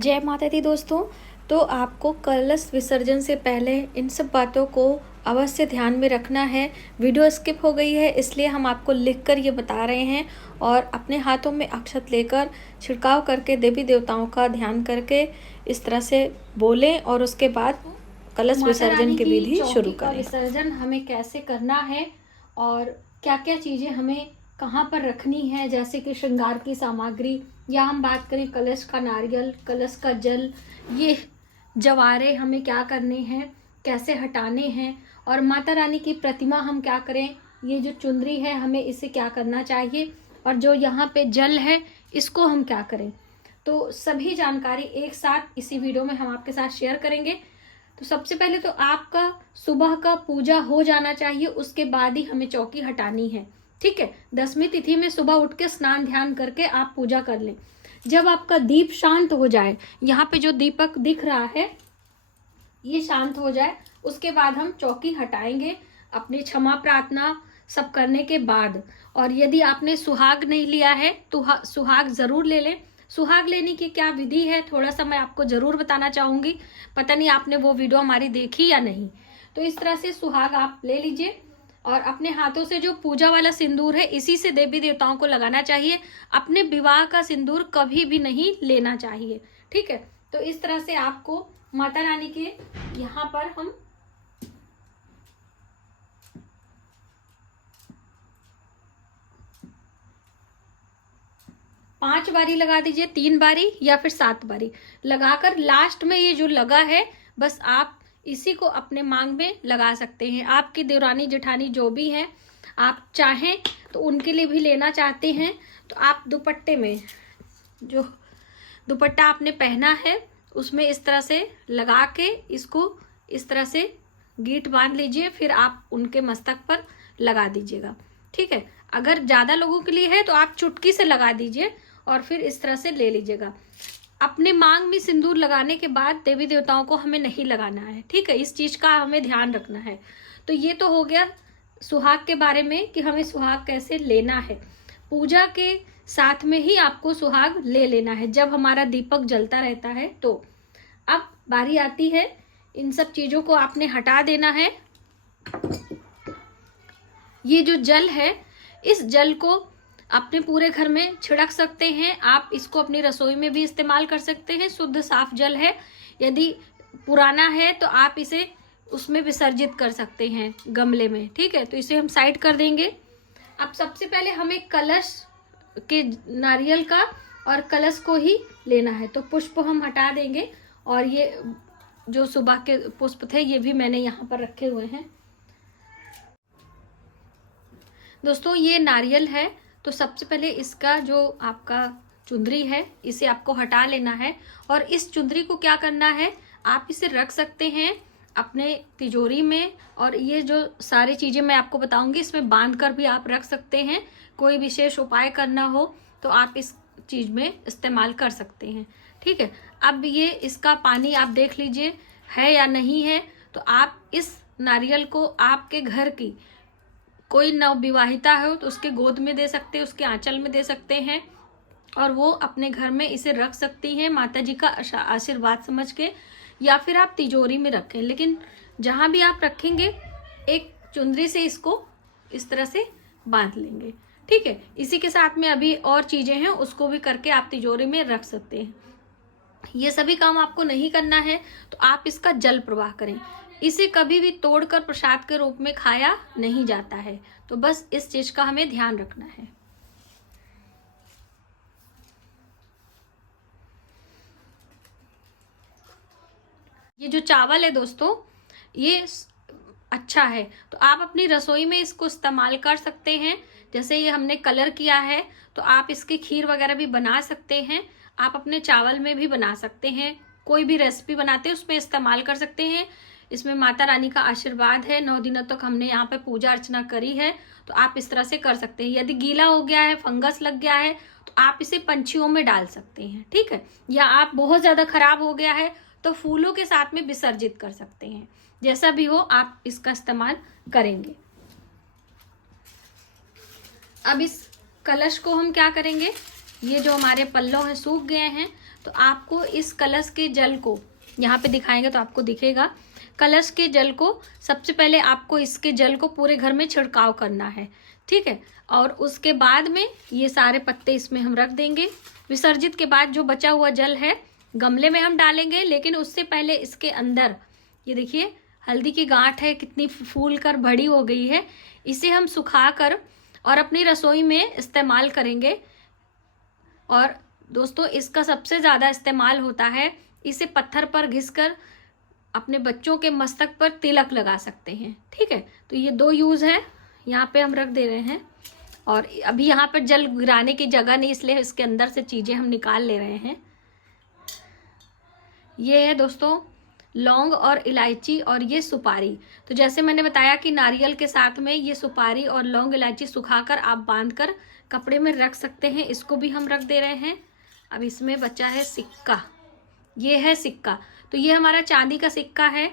जय माता दी दोस्तों। तो आपको कलश विसर्जन से पहले इन सब बातों को अवश्य ध्यान में रखना है। वीडियो स्किप हो गई है इसलिए हम आपको लिखकर ये बता रहे हैं, और अपने हाथों में अक्षत लेकर छिड़काव करके देवी देवताओं का ध्यान करके इस तरह से बोलें और उसके बाद कलश विसर्जन की विधि शुरू करें। विसर्जन हमें कैसे करना है और क्या क्या चीज़ें हमें कहाँ पर रखनी है, जैसे कि श्रृंगार की सामग्री, या हम बात करें कलश का नारियल, कलश का जल, ये जवारे हमें क्या करने हैं, कैसे हटाने हैं, और माता रानी की प्रतिमा हम क्या करें, ये जो चुनरी है हमें इसे क्या करना चाहिए, और जो यहाँ पे जल है इसको हम क्या करें। तो सभी जानकारी एक साथ इसी वीडियो में हम आपके साथ शेयर करेंगे। तो सबसे पहले तो आपका सुबह का पूजा हो जाना चाहिए, उसके बाद ही हमें चौकी हटानी है। ठीक है, 10वीं तिथि में सुबह उठ के स्नान ध्यान करके आप पूजा कर लें। जब आपका दीप शांत हो जाए, यहाँ पे जो दीपक दिख रहा है ये शांत हो जाए, उसके बाद हम चौकी हटाएंगे अपनी क्षमा प्रार्थना सब करने के बाद। और यदि आपने सुहाग नहीं लिया है तो सुहाग जरूर ले लें। सुहाग लेने की क्या विधि है थोड़ा सा मैं आपको जरूर बताना चाहूंगी, पता नहीं आपने वो वीडियो हमारी देखी या नहीं। तो इस तरह से सुहाग आप ले लीजिए, और अपने हाथों से जो पूजा वाला सिंदूर है इसी से देवी देवताओं को लगाना चाहिए। अपने विवाह का सिंदूर कभी भी नहीं लेना चाहिए। ठीक है, तो इस तरह से आपको माता रानी के यहाँ पर हम 5 बारी लगा दीजिए, 3 बारी या फिर 7 बारी लगाकर लास्ट में ये जो लगा है बस आप इसी को अपने मांग में लगा सकते हैं। आपकी देवरानी जेठानी जो भी हैं, आप चाहें तो उनके लिए भी लेना चाहते हैं तो आप दुपट्टे में जो दुपट्टा आपने पहना है उसमें इस तरह से लगा के इसको इस तरह से गीट बांध लीजिए, फिर आप उनके मस्तक पर लगा दीजिएगा। ठीक है, अगर ज़्यादा लोगों के लिए है तो आप चुटकी से लगा दीजिए और फिर इस तरह से ले लीजिएगा। अपने मांग में सिंदूर लगाने के बाद देवी देवताओं को हमें नहीं लगाना है। ठीक है, इस चीज का हमें ध्यान रखना है। तो ये तो हो गया सुहाग के बारे में कि हमें सुहाग कैसे लेना है। पूजा के साथ में ही आपको सुहाग ले लेना है जब हमारा दीपक जलता रहता है। तो अब बारी आती है, इन सब चीजों को आपने हटा देना है। ये जो जल है इस जल को अपने पूरे घर में छिड़क सकते हैं। आप इसको अपनी रसोई में भी इस्तेमाल कर सकते हैं, शुद्ध साफ जल है। यदि पुराना है तो आप इसे उसमें विसर्जित कर सकते हैं गमले में। ठीक है, तो इसे हम साइड कर देंगे। अब सबसे पहले हमें कलश के नारियल का और कलश को ही लेना है, तो पुष्प हम हटा देंगे। और ये जो सुबह के पुष्प थे ये भी मैंने यहाँ पर रखे हुए हैं। दोस्तों ये नारियल है, तो सबसे पहले इसका जो आपका चुंदरी है इसे आपको हटा लेना है। और इस चुंदरी को क्या करना है, आप इसे रख सकते हैं अपने तिजोरी में, और ये जो सारी चीजें मैं आपको बताऊंगी इसमें बांध कर भी आप रख सकते हैं। कोई विशेष उपाय करना हो तो आप इस चीज में इस्तेमाल कर सकते हैं। ठीक है, अब ये इसका पानी आप देख लीजिए है या नहीं है। तो आप इस नारियल को आपके घर की कोई नवविवाहिता हो तो उसके गोद में दे सकते हैं, उसके आंचल में दे सकते हैं, और वो अपने घर में इसे रख सकती हैं माता जी का आशीर्वाद समझ के, या फिर आप तिजोरी में रखें। लेकिन जहां भी आप रखेंगे एक चुंदरी से इसको इस तरह से बांध लेंगे। ठीक है, इसी के साथ में अभी और चीजें हैं उसको भी करके आप तिजोरी में रख सकते हैं। ये सभी काम आपको नहीं करना है तो आप इसका जल प्रवाह करें। इसे कभी भी तोड़कर प्रसाद के रूप में खाया नहीं जाता है, तो बस इस चीज का हमें ध्यान रखना है। ये जो चावल है दोस्तों ये अच्छा है, तो आप अपनी रसोई में इसको इस्तेमाल कर सकते हैं। जैसे ये हमने कलर किया है तो आप इसकी खीर वगैरह भी बना सकते हैं। आप अपने चावल में भी बना सकते हैं, कोई भी रेसिपी बनाते हैं उसमें इस्तेमाल कर सकते हैं। इसमें माता रानी का आशीर्वाद है, 9 दिनों तक हमने यहाँ पे पूजा अर्चना करी है, तो आप इस तरह से कर सकते हैं। यदि गीला हो गया है, फंगस लग गया है, तो आप इसे पंछियों में डाल सकते हैं। ठीक है, या आप बहुत ज्यादा खराब हो गया है तो फूलों के साथ में विसर्जित कर सकते हैं। जैसा भी हो आप इसका इस्तेमाल करेंगे। अब इस कलश को हम क्या करेंगे, ये जो हमारे पल्लव हैं सूख गए हैं तो आपको इस कलश के जल को यहाँ पे दिखाएंगे तो आपको दिखेगा। कलश के जल को सबसे पहले आपको इसके जल को पूरे घर में छिड़काव करना है, ठीक है। और उसके बाद में ये सारे पत्ते इसमें हम रख देंगे। विसर्जित के बाद जो बचा हुआ जल है गमले में हम डालेंगे, लेकिन उससे पहले इसके अंदर ये देखिए हल्दी की गांठ है, कितनी फूल कर बड़ी हो गई है। इसे हम सुखा कर और अपनी रसोई में इस्तेमाल करेंगे। और दोस्तों इसका सबसे ज़्यादा इस्तेमाल होता है, इसे पत्थर पर घिसकर अपने बच्चों के मस्तक पर तिलक लगा सकते हैं, ठीक है। तो ये 2 यूज़ है, यहाँ पे हम रख दे रहे हैं। और अभी यहाँ पर जल गिराने की जगह नहीं, इसलिए इसके अंदर से चीज़ें हम निकाल ले रहे हैं। ये है दोस्तों लौंग और इलायची और ये सुपारी। तो जैसे मैंने बताया कि नारियल के साथ में ये सुपारी और लौंग इलायची सुखाकर आप बांधकर कपड़े में रख सकते हैं, इसको भी हम रख दे रहे हैं। अब इसमें बचा है सिक्का, ये है सिक्का। तो ये हमारा चांदी का सिक्का है।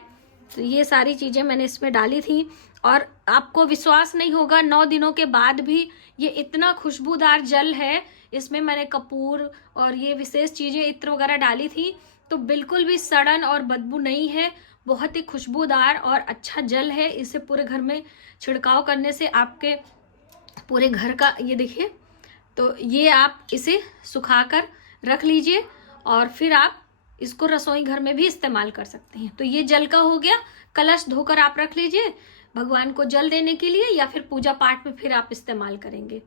तो ये सारी चीज़ें मैंने इसमें डाली थी और आपको विश्वास नहीं होगा 9 दिनों के बाद भी ये इतना खुशबूदार जल है। इसमें मैंने कपूर और ये विशेष चीज़ें इत्र वगैरह डाली थी, तो बिल्कुल भी सड़न और बदबू नहीं है। बहुत ही खुशबूदार और अच्छा जल है। इसे पूरे घर में छिड़काव करने से आपके पूरे घर का ये देखिए, तो ये आप इसे सुखाकर रख लीजिए और फिर आप इसको रसोई घर में भी इस्तेमाल कर सकते हैं। तो ये जल का हो गया। कलश धोकर आप रख लीजिए भगवान को जल देने के लिए, या फिर पूजा पाठ में फिर आप इस्तेमाल करेंगे।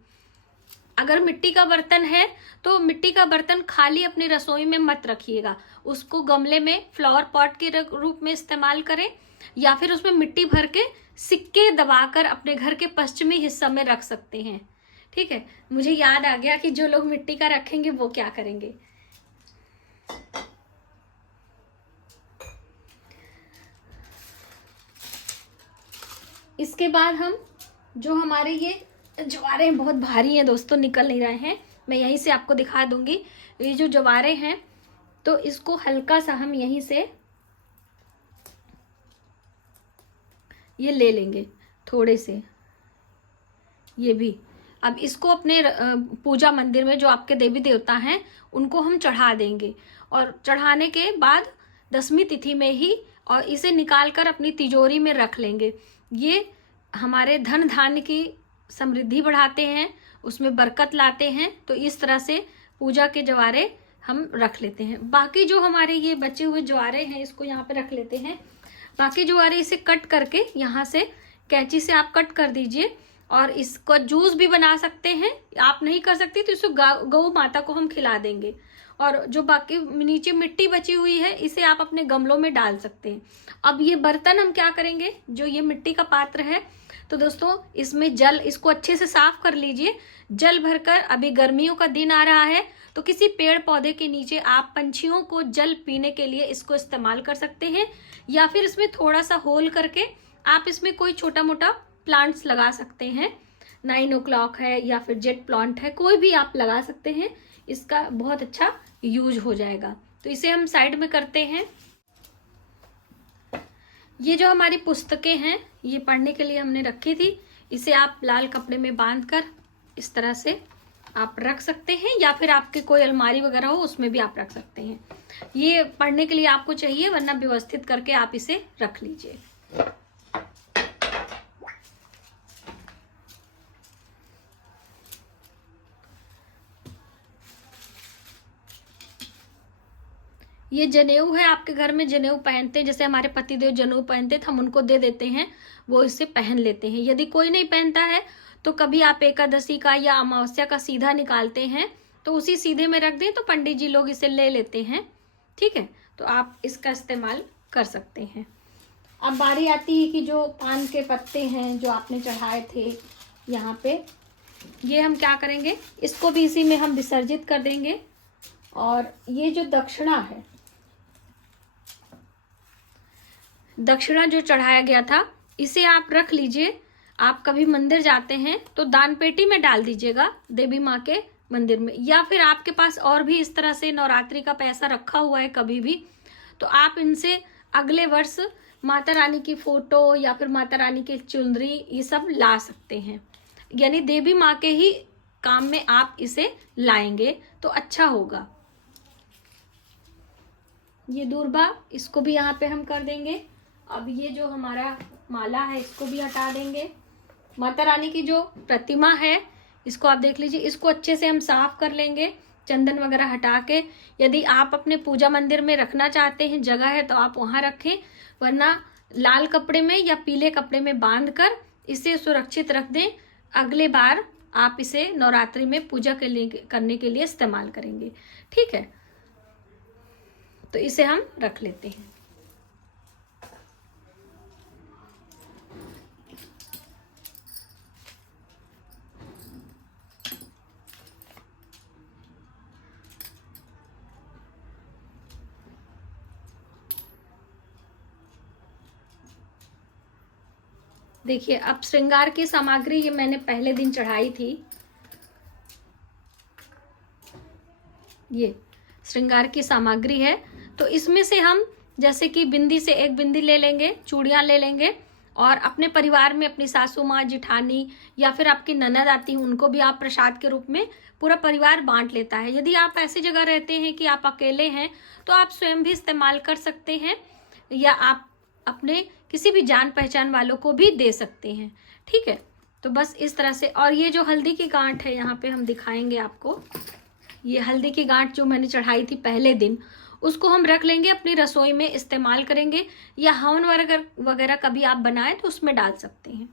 अगर मिट्टी का बर्तन है तो मिट्टी का बर्तन खाली अपनी रसोई में मत रखिएगा, उसको गमले में फ्लावर पॉट के रूप में इस्तेमाल करें, या फिर उसमें मिट्टी भर के सिक्के दबाकर अपने घर के पश्चिमी हिस्सा में रख सकते हैं, ठीक है। मुझे याद आ गया कि जो लोग मिट्टी का रखेंगे वो क्या करेंगे। इसके बाद हम जो हमारे ये जवारे बहुत भारी हैं दोस्तों, निकल नहीं रहे हैं, मैं यहीं से आपको दिखा दूंगी। ये जो जवारे हैं तो इसको हल्का सा हम यहीं से ये ले लेंगे थोड़े से, ये भी। अब इसको अपने पूजा मंदिर में जो आपके देवी देवता हैं उनको हम चढ़ा देंगे, और चढ़ाने के बाद 10वीं तिथि में ही और इसे निकाल कर अपनी तिजोरी में रख लेंगे। ये हमारे धन धान्य की समृद्धि बढ़ाते हैं, उसमें बरकत लाते हैं। तो इस तरह से पूजा के जवारे हम रख लेते हैं। बाकी जो हमारे ये बचे हुए जवारे हैं इसको यहाँ पे रख लेते हैं। बाकी जवारे इसे कट करके यहाँ से कैंची से आप कट कर दीजिए, और इसको जूस भी बना सकते हैं। आप नहीं कर सकती तो इसको गौ माता को हम खिला देंगे। और जो बाकी नीचे मिट्टी बची हुई है इसे आप अपने गमलों में डाल सकते हैं। अब ये बर्तन हम क्या करेंगे, जो ये मिट्टी का पात्र है, तो दोस्तों इसमें जल, इसको अच्छे से साफ कर लीजिए। जल भरकर, अभी गर्मियों का दिन आ रहा है तो किसी पेड़ पौधे के नीचे आप पंछियों को जल पीने के लिए इसको इस्तेमाल कर सकते हैं, या फिर इसमें थोड़ा सा होल करके आप इसमें कोई छोटा मोटा प्लांट्स लगा सकते हैं। 9 o'clock है या फिर जेट प्लांट है, कोई भी आप लगा सकते हैं, इसका बहुत अच्छा यूज हो जाएगा। तो इसे हम साइड में करते हैं। ये जो हमारी पुस्तकें हैं ये पढ़ने के लिए हमने रखी थी, इसे आप लाल कपड़े में बांधकर इस तरह से आप रख सकते हैं, या फिर आपके कोई अलमारी वगैरह हो उसमें भी आप रख सकते हैं। ये पढ़ने के लिए आपको चाहिए, वरना व्यवस्थित करके आप इसे रख लीजिए। ये जनेऊ है, आपके घर में जनेऊ पहनते हैं, जैसे हमारे पतिदेव जनेऊ पहनते थे, हम उनको दे देते हैं, वो इसे पहन लेते हैं। यदि कोई नहीं पहनता है तो कभी आप एकादशी का या अमावस्या का सीधा निकालते हैं तो उसी सीधे में रख दें, तो पंडित जी लोग इसे ले लेते हैं, ठीक है। तो आप इसका इस्तेमाल कर सकते हैं। अब बारी आती है कि जो पान के पत्ते हैं जो आपने चढ़ाए थे यहाँ पे, ये हम क्या करेंगे, इसको भी इसी में हम विसर्जित कर देंगे। और ये जो दक्षिणा है, दक्षिणा जो चढ़ाया गया था, इसे आप रख लीजिए। आप कभी मंदिर जाते हैं तो दान पेटी में डाल दीजिएगा देवी माँ के मंदिर में, या फिर आपके पास और भी इस तरह से नवरात्रि का पैसा रखा हुआ है कभी भी, तो आप इनसे अगले वर्ष माता रानी की फोटो या फिर माता रानी की चुंदरी ये सब ला सकते हैं। यानी देवी माँ के ही काम में आप इसे लाएंगे तो अच्छा होगा। ये दूर्बा, इसको भी यहाँ पे हम कर देंगे। अब ये जो हमारा माला है इसको भी हटा देंगे। माता रानी की जो प्रतिमा है इसको आप देख लीजिए, इसको अच्छे से हम साफ कर लेंगे चंदन वगैरह हटा के। यदि आप अपने पूजा मंदिर में रखना चाहते हैं, जगह है तो आप वहाँ रखें, वरना लाल कपड़े में या पीले कपड़े में बांध कर इसे सुरक्षित रख दें। अगले बार आप इसे नवरात्रि में पूजा के लिए करने के लिए इस्तेमाल करेंगे। ठीक है, तो इसे हम रख लेते हैं। देखिए, अब श्रृंगार की सामग्री ये मैंने पहले दिन चढ़ाई थी। ये श्रृंगार की सामग्री है, तो इसमें से हम जैसे कि बिंदी से एक बिंदी ले लेंगे, चूड़ियां ले लेंगे, और अपने परिवार में अपनी सासू माँ, जिठानी या फिर आपकी ननद आती हैं उनको भी आप प्रसाद के रूप में पूरा परिवार बांट लेता है। यदि आप ऐसी जगह रहते हैं कि आप अकेले हैं तो आप स्वयं भी इस्तेमाल कर सकते हैं, या आप अपने किसी भी जान पहचान वालों को भी दे सकते हैं। ठीक है, तो बस इस तरह से। और ये जो हल्दी की गांठ है यहाँ पे हम दिखाएंगे आपको, ये हल्दी की गांठ जो मैंने चढ़ाई थी पहले दिन, उसको हम रख लेंगे, अपनी रसोई में इस्तेमाल करेंगे, या हवन वगैरह कभी आप बनाए तो उसमें डाल सकते हैं।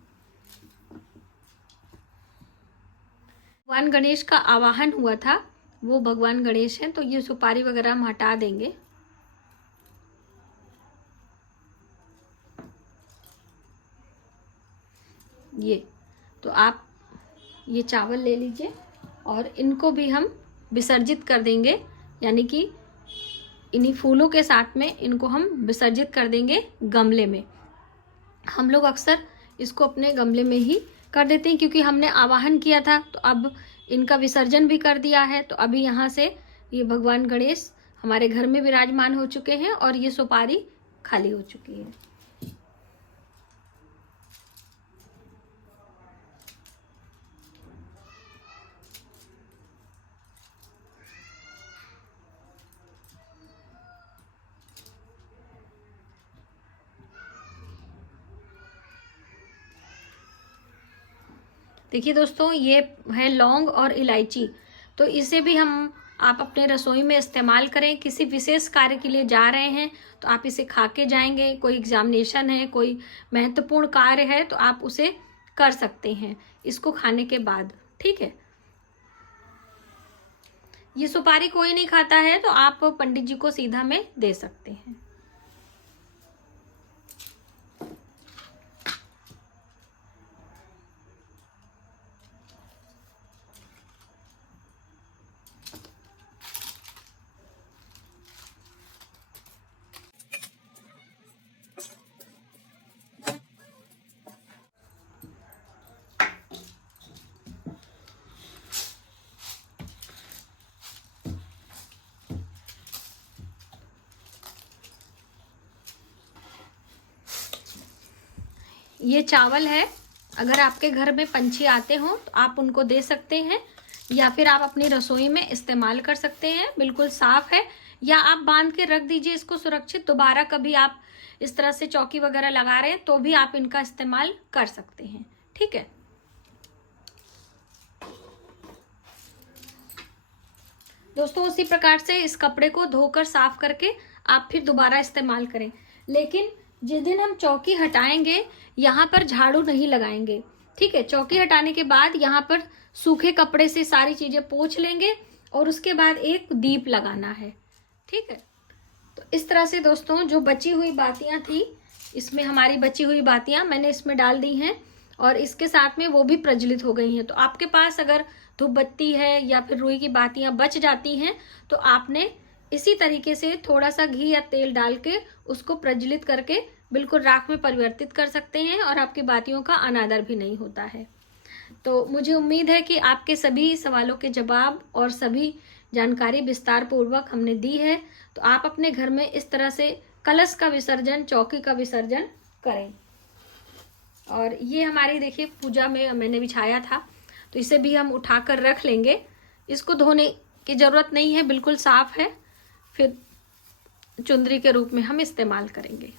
भगवान गणेश का आवाहन हुआ था, वो भगवान गणेश हैं, तो ये सुपारी वगैरह हम हटा देंगे। ये तो आप ये चावल ले लीजिए और इनको भी हम विसर्जित कर देंगे, यानी कि इन्हीं फूलों के साथ में इनको हम विसर्जित कर देंगे गमले में। हम लोग अक्सर इसको अपने गमले में ही कर देते हैं, क्योंकि हमने आवाहन किया था, तो अब इनका विसर्जन भी कर दिया है। तो अभी यहाँ से ये भगवान गणेश हमारे घर में विराजमान हो चुके हैं और ये सुपारी खाली हो चुकी है। देखिए दोस्तों, ये है लौंग और इलायची, तो इसे भी हम आप अपने रसोई में इस्तेमाल करें। किसी विशेष कार्य के लिए जा रहे हैं तो आप इसे खा के जाएंगे, कोई एग्जामिनेशन है, कोई महत्वपूर्ण कार्य है, तो आप उसे कर सकते हैं इसको खाने के बाद। ठीक है, ये सुपारी कोई नहीं खाता है तो आप पंडित जी को सीधा में दे सकते हैं। ये चावल है, अगर आपके घर में पंछी आते हो तो आप उनको दे सकते हैं, या फिर आप अपनी रसोई में इस्तेमाल कर सकते हैं। बिल्कुल साफ है, या आप बांध के रख दीजिए इसको सुरक्षित। दोबारा कभी आप इस तरह से चौकी वगैरह लगा रहे हैं तो भी आप इनका इस्तेमाल कर सकते हैं। ठीक है, दोस्तों उसी प्रकार से इस कपड़े को धोकर साफ करके आप फिर दोबारा इस्तेमाल करें। लेकिन जिस दिन हम चौकी हटाएंगे यहाँ पर झाड़ू नहीं लगाएंगे। ठीक है, चौकी हटाने के बाद यहाँ पर सूखे कपड़े से सारी चीजें पोंछ लेंगे और उसके बाद एक दीप लगाना है। ठीक है, तो इस तरह से दोस्तों जो बची हुई बातियां थी, इसमें हमारी बची हुई बातियां मैंने इसमें डाल दी हैं और इसके साथ में वो भी प्रज्वलित हो गई हैं। तो आपके पास अगर धूप बत्ती है या फिर रुई की बातियां बच जाती हैं तो आपने इसी तरीके से थोड़ा सा घी या तेल डाल के उसको प्रज्वलित करके बिल्कुल राख में परिवर्तित कर सकते हैं और आपकी बातियों का अनादर भी नहीं होता है। तो मुझे उम्मीद है कि आपके सभी सवालों के जवाब और सभी जानकारी विस्तार पूर्वक हमने दी है। तो आप अपने घर में इस तरह से कलश का विसर्जन, चौकी का विसर्जन करें। और ये हमारी देखिए पूजा में मैंने बिछाया था, तो इसे भी हम उठाकर रख लेंगे। इसको धोने की जरूरत नहीं है, बिल्कुल साफ है। फिर चुंदरी के रूप में हम इस्तेमाल करेंगे।